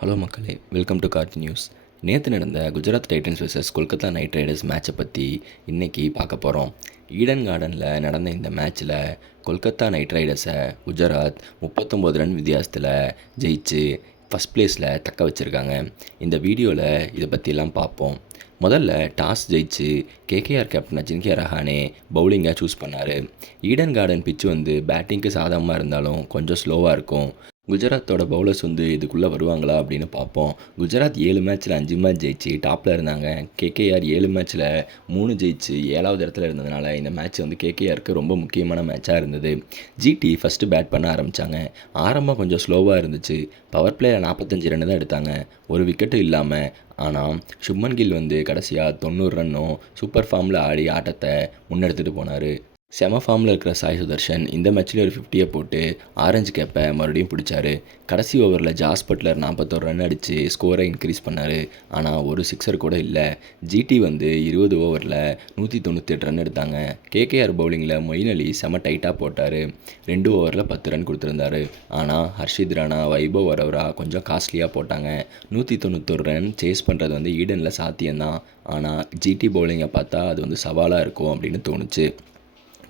Hello மக்களே welcome to Karthi news நேற்று நடந்த Gujarat titans versus Kolkata knight riders மேட்சை பற்றி இன்றைக்கி பார்க்க போகிறோம் ஈடன் கார்டனில் நடந்த இந்த மேட்ச்சில் கொல்கத்தா நைட் ரைடர்ஸை குஜராத் முப்பத்தொம்போது ரன் வித்தியாசத்தில் ஜெயிச்சு ஃபஸ்ட் பிளேஸில் தக்க வச்சுருக்காங்க. இந்த வீடியோவில் இதை பற்றிலாம் பார்ப்போம். முதல்ல டாஸ் ஜெயிச்சு கேகேஆர் கேப்டன் அஜின்கியா ரஹானே பவுலிங்கை சூஸ் பண்ணார். ஈடன் கார்டன் பிச்சு வந்து பேட்டிங்க்கு சாதகமாக இருந்தாலும் கொஞ்சம் ஸ்லோவாக இருக்கும். குஜராத்தோட பவுலர்ஸ் வந்து இதுக்குள்ளே வருவாங்களா அப்படின்னு பார்ப்போம். குஜராத் ஏழு மேட்ச்சில் அஞ்சு மேட்ச் ஜெயிச்சு டாப்பில் இருந்தாங்க. கேகேஆர் ஏழு மேட்ச்சில் மூணு ஜெயிச்சு ஏழாவது இடத்துல இருந்ததுனால இந்த மேட்ச் வந்து கேகேஆருக்கு ரொம்ப முக்கியமான மேட்சாக இருந்தது. ஜிடி ஃபஸ்ட்டு பேட் பண்ண ஆரம்பித்தாங்க ஆரம்பம் கொஞ்சம் ஸ்லோவாக இருந்துச்சு. பவர் பிளேயில் நாற்பத்தஞ்சு ரன் தான் எடுத்தாங்க. ஒரு விக்கெட்டும் இல்லாமல் ஆனால் சுப்மன் கில் வந்து கடைசியாக தொண்ணூறு ரன்னும் சூப்பர் ஃபார்மில் ஆடி ஆட்டத்தை முன்னெடுத்துகிட்டு போனார். செம ஃபார்மில் இருக்கிற சாய் சுதர்ஷன் இந்த மேட்ச்லேயும் ஒரு ஃபிஃப்டியை போட்டு ஆரஞ்சு கேப்பை மறுபடியும் பிடிச்சாரு. கடைசி ஓவரில் ஜாஸ் பட்லர் நாற்பத்தோரு ரன் அடித்து ஸ்கோரை இன்க்ரீஸ் பண்ணார். ஆனால் ஒரு சிக்ஸர் கூட இல்லை. ஜிடி வந்து இருபது ஓவரில் நூற்றி தொண்ணூத்தெட்டு ரன் எடுத்தாங்க. கேகேஆர் பவுலிங்கில் மொயின் அலி செம டைட்டாக போட்டார். ரெண்டு ஓவரில் பத்து ரன் கொடுத்துருந்தாரு. ஆனால் ஹர்ஷித் ராணா வைபவ் வரவரா கொஞ்சம் காஸ்ட்லியாக போட்டாங்க. நூற்றி தொண்ணூத்தொரு ரன் சேஸ் பண்ணுறது வந்து ஈடனில் சாத்தியம்தான். ஆனால் ஜிடி பவுலிங்கை பார்த்தா அது வந்து சவாலாக இருக்கும் அப்படின்னு தோணுச்சு.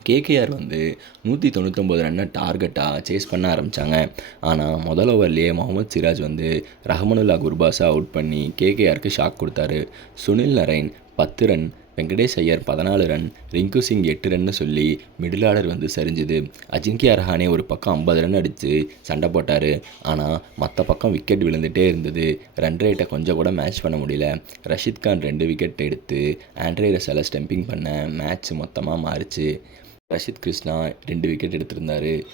கேகேஆர் வந்து நூற்றி தொண்ணூத்தொம்பது ரன்னை டார்கெட்டாக சேஸ் பண்ண ஆரம்பித்தாங்க ஆனால் முதல் ஓவர்லேயே முகமது சிராஜ் வந்து ரஹமனுல்லா குர்பாஸை அவுட் பண்ணி கேகேஆருக்கு ஷாக் கொடுத்தாரு. சுனில் நரைன் பத்து ரன் வெங்கடேஷ் ஐயர் பதினாலு ரன் ரிங்கு சிங் எட்டு ரன்னு சொல்லி மிடில் ஆர்டர் வந்து சரிஞ்சுது. அஜிங்கியா ரஹானே ஒரு பக்கம் ஐம்பது ரன் அடித்து சண்டை போட்டார். ஆனால் மற்ற பக்கம் விக்கெட் விழுந்துகிட்டே இருந்தது. ரன் ரேட்டை கொஞ்சம் கூட மேட்ச் பண்ண முடியல. ரஷித் கான் ரெண்டு விக்கெட் எடுத்து ஆண்ட்ரே ரசால ஸ்டெம்பிங் பண்ண மேட்ச் மொத்தமாக மாறிச்சு. ரஷித் கிருஷ்ணா ரெண்டு விக்கெட் எடுத்திருந்தாரு.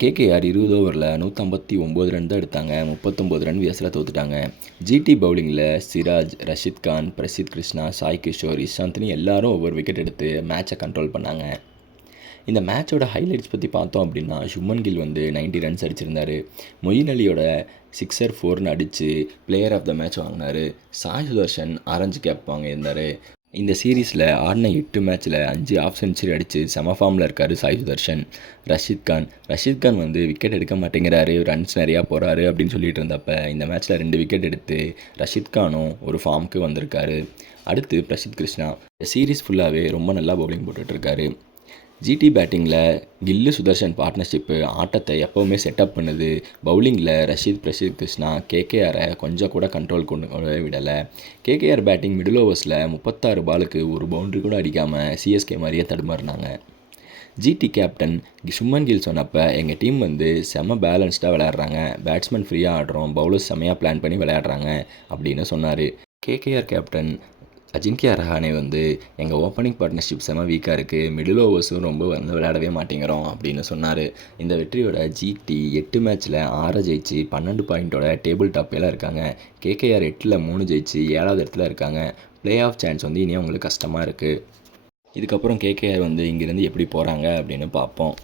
கேகேஆர் இருபது ஓவரில் நூற்றம்பத்தி ஒம்பது ரன் தான் எடுத்தாங்க. முப்பத்தொம்போது ரன் வியாசில் தோத்துட்டாங்க. ஜிடி பவுலிங்கில் சிராஜ் ரஷித் கான் பிரசித் கிருஷ்ணா சாய் கிஷோர் இஷாந்தினி எல்லாரும் ஒவ்வொரு விக்கெட் எடுத்து மேட்சை கண்ட்ரோல் பண்ணாங்க. இந்த மேட்சோட ஹைலைட்ஸ் பற்றி பார்த்தோம் அப்படின்னா சுமன் கில் வந்து 90 ரன்ஸ் அடிச்சிருந்தாரு. மொயின் அலியோட சிக்ஸர் ஃபோர்னு அடித்து பிளேயர் ஆஃப் த மேட்ச் வாங்கினார். சாய் சுதர்ஷன் ஆரஞ்சு கேப் வாங்கியிருந்தார். இந்த சீரீஸில் ஆடின எட்டு மேட்ச்சில் அஞ்சு ஆஃப் செஞ்சுரி அடித்து செம ஃபார்மில் இருக்கார் சாய் சுதர்ஷன் ரஷித் கான். ரஷித் கான் வந்து விக்கெட் எடுக்க மாட்டேங்கிறாரு ரன்ஸ் நிறையா போகிறாரு அப்படின்னு சொல்லிட்டு இருந்தப்ப இந்த மேட்ச்சில் ரெண்டு விக்கெட் எடுத்து ரஷித் கானும் ஒரு ஃபார்முக்கு வந்திருக்காரு. அடுத்து பிரசித் கிருஷ்ணா. இந்த சீரீஸ் ஃபுல்லாகவே ரொம்ப நல்லா பவுலிங் போட்டுட்ருக்காரு ஜிடி பேட்டிங்கில் கில்லு சுதர்ஷன் பார்ட்னர்ஷிப்பு ஆட்டத்தை எப்போவுமே செட்டப் பண்ணுது. பவுலிங்கில் ரஷீத் பிரஷீத் கிருஷ்ணா கேகேஆரை கொஞ்சம் கூட கண்ட்ரோல் கொண்டு விடலை. கேகேஆர் பேட்டிங் மிடில் ஓவர்ஸில் முப்பத்தாறு பாலுக்கு ஒரு பவுண்ட்ரி கூட அடிக்காமல் சிஎஸ்கே மாதிரியே தடுமாறினாங்க. ஜிடி கேப்டன் சுமன் கில் சொன்னப்போ எங்கள் டீம் வந்து செம பேலன்ஸ்டாக விளையாடுறாங்க. பேட்ஸ்மேன் ஃப்ரீயாக ஆடுறோம். பவுலர்ஸ் செம்மையாக பிளான் பண்ணி விளையாடுறாங்க அப்படின்னு சொன்னார். கேகேஆர் கேப்டன் அஜிங்கியா ரஹானே வந்து எங்கள் ஓப்பனிங் பார்ட்னர்ஷிப் செம வீக்காக இருக்குது மிடில் ஓவர்ஸும் ரொம்ப வந்து விளையாடவே மாட்டேங்கிறோம் அப்படின்னு சொன்னார். இந்த வெற்றியோட ஜிடி எட்டு மேட்ச்சில் ஆறை ஜெயிச்சு பன்னெண்டு பாயிண்ட்டோட டேபிள் டாப்பில் இருக்காங்க. கேகேஆர் எட்டில் மூணு ஜெயிச்சு ஏழாவது இடத்துல இருக்காங்க. ப்ளே ஆஃப் சான்ஸ் வந்து இனியும் அவங்களுக்கு கஷ்டமாக இருக்குது இதுக்கப்புறம் கேகேஆர் வந்து இங்கேருந்து எப்படி போகிறாங்க அப்படின்னு பார்ப்போம்.